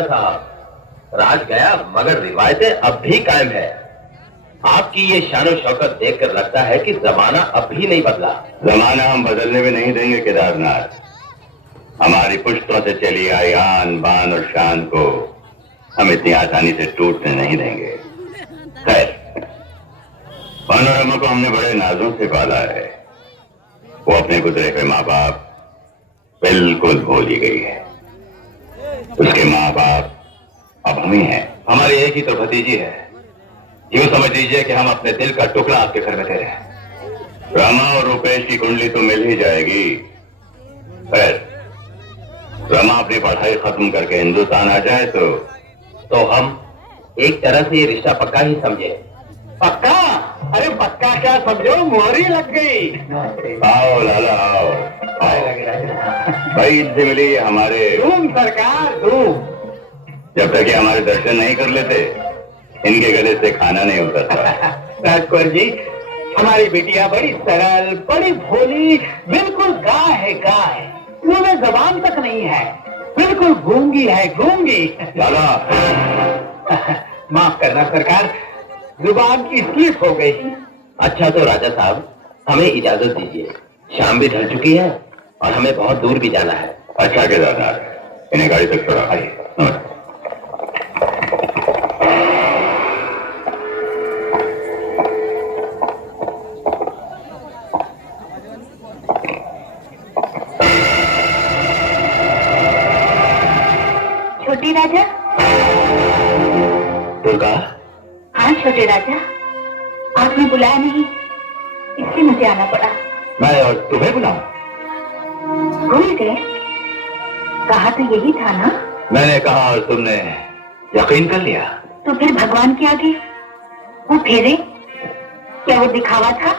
राजा साहब, राज गया मगर रिवायतें अब भी कायम है। आपकी ये शानो शौकत देखकर लगता है कि जमाना अब भी नहीं बदला। जमाना हम बदलने में नहीं देंगे केदारनाथ। हमारी पुश्तों से चली आई आन बान और शान को हम इतनी आसानी से टूटने नहीं देंगे। खैर, मनोरमा को हमने बड़े नाजों से पाला है। वो अपने गुजरे हुए माँ बाप बिल्कुल भूल ही गई है। उसके माँ बाप अब हम ही हैं। हमारी एक ही तो भतीजी है। यूं समझ लीजिए कि हम अपने दिल का टुकड़ा आपके घर में दे रहे हैं। रमा और रुपेश की कुंडली तो मिल ही जाएगी। खैर, रमा अपनी पढ़ाई खत्म करके हिंदुस्तान आ जाए तो हम एक तरह से ये रिश्ता पक्का ही समझे। पक्का? अरे पक्का क्या समझो, मोहरी लग गई। आओ लाला आओ। भाई इनसे मिली हमारे धूम सरकार धूम। जब तक ये हमारे दर्शन नहीं कर लेते इनके गले से खाना नहीं उतरता। राजकुमार जी, हमारी बिटिया बड़ी सरल, बड़ी भोली, बिल्कुल गाय है गाय। मुंह में जबान तक नहीं है, बिल्कुल गूंगी है गूंगी। लाला माफ करना सरकार, जुबान की स्लिप हो गई। अच्छा तो राजा साहब, हमें इजाजत दीजिए। शाम भी ढल चुकी है और हमें बहुत दूर भी जाना है। अच्छा केदारनाथ, इन्हें गाड़ी तक छोड़ा। आइए। छोटे राजा। दुर्गा। हाँ छोटे राजा, आपने बुलाया नहीं, इसलिए मुझे आना पड़ा। मैं और तुम्हें बुलाऊं? भूल गए? कहा तो यही था ना। मैंने कहा और तुमने यकीन कर लिया। तो फिर भगवान के आगे वो फेरे, क्या वो दिखावा था,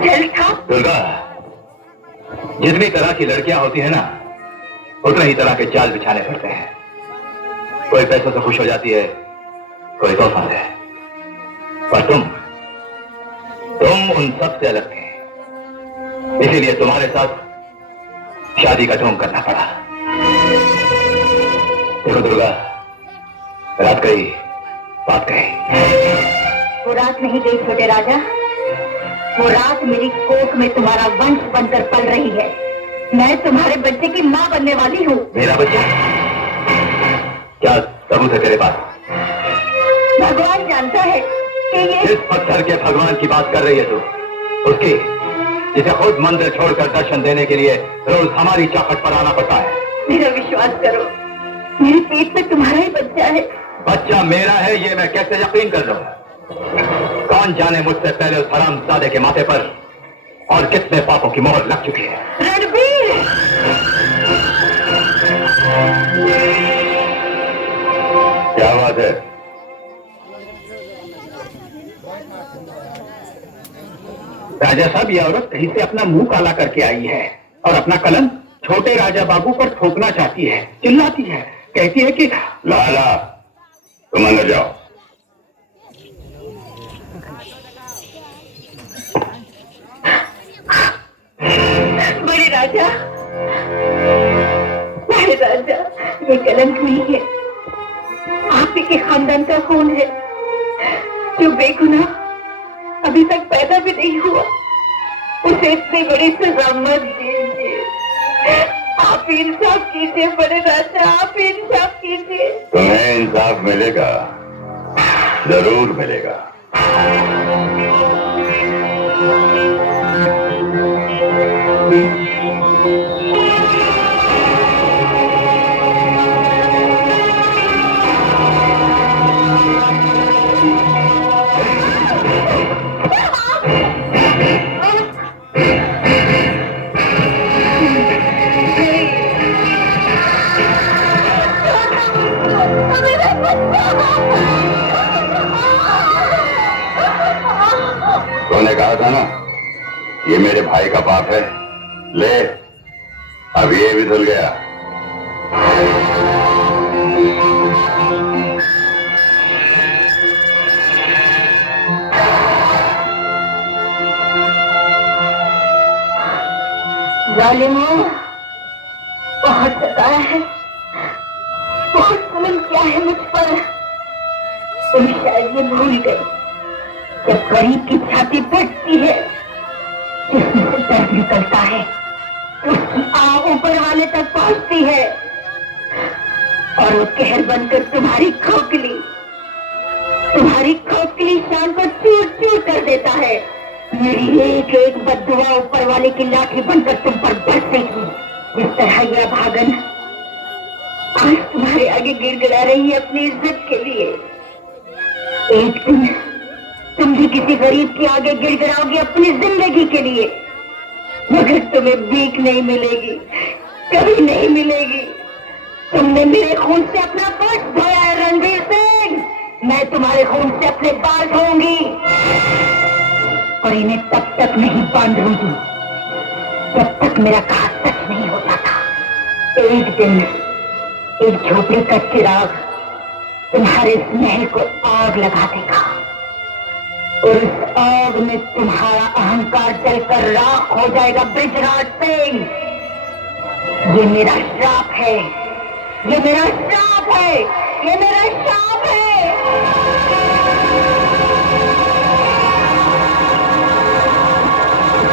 छल था? दुर्गा, जितनी तरह की लड़कियां होती है ना, उतने ही तरह के जाल बिछाने पड़ते हैं। कोई पैसों से खुश हो जाती है, कोई तोहफा है, पर तुम उन सब से अलग थे। इसीलिए तुम्हारे साथ शादी का ढोंग करना पड़ा। देखो दुर्गा, रात गई बात गई। वो रात नहीं गई छोटे राजा, वो रात मेरी कोख में तुम्हारा वंश बनकर पल रही है। मैं तुम्हारे बच्चे की माँ बनने वाली हूँ। मेरा बच्चा? क्या सबूत है तेरे पास? भगवान जानता है कि ये जिस पत्थर के भगवान की बात कर रही है तू, उसकी, जिसे खुद मंदिर छोड़कर दर्शन देने के लिए रोज हमारी चौखट पर आना पड़ता है। मेरा विश्वास करो, मेरे पेट में तुम्हारा ही बच्चा है। बच्चा मेरा है ये मैं कैसे यकीन कर लूं? कौन जाने मुझसे पहले उस हरामजादे के माथे पर और कितने पापों की मोहर लग चुकी है। रणबीर! क्या बात है? राजा साहब, ये औरत कहीं से अपना मुंह काला करके आई है और अपना कलम छोटे राजा बाबू पर ठोकना चाहती है। चिल्लाती है, कहती है कि लाला तुम अंदर जाओ। बड़े राजा, बड़े राजा, ये कलंक नहीं है, आप ही के खानदान का खून है। जो बेगुनाह अभी तक पैदा भी नहीं हुआ, उसे इतनी बड़ी सजा मत दीजिए। आप इंसाफ कीजिए बड़े राजा, आप इंसाफ कीजिए। तुम्हें इंसाफ मिलेगा, जरूर मिलेगा। तूने कहा था ना ये मेरे भाई का पाप है, ले अब ये भी धुल गया। जालिमों, बहुत सताया है, बहुत तुम शायद ये भूल गए, जब गरीब की छाती फटती है, जिसमें से दर्द निकलता है, उसकी आग ऊपर वाले तक पहुंचती है और वो कहर बनकर तुम्हारी खोखली शान को चूर चूर कर देता है। मेरी एक एक बद्दुआ ऊपर वाले की लाठी बनकर तुम पर बरसेगी। जिस तरह यह भागन आज तुम्हारे आगे गिड़गिड़ा रही है अपनी इज्जत के लिए, एक दिन तुम भी किसी गरीब के आगे गिड़गिड़ाओगे अपनी जिंदगी के लिए, मगर तुम्हें भीख नहीं मिलेगी, कभी नहीं मिलेगी। तुमने मेरे खून से अपना फर्ज धोया है रणवीर सिंह, मैं तुम्हारे खून से अपने बाल धोऊंगी और इन्हें तब तक नहीं बांधूंगी जब तक मेरा कहा सच नहीं हो जाता। एक दिन एक झोपड़ी का चिराग तुम्हारे स्नेह को आग लगा देगा और उस आग में तुम्हारा अहंकार जलकर राख हो जाएगा। बृजराज सिंह, ये मेरा श्राप है, ये मेरा श्राप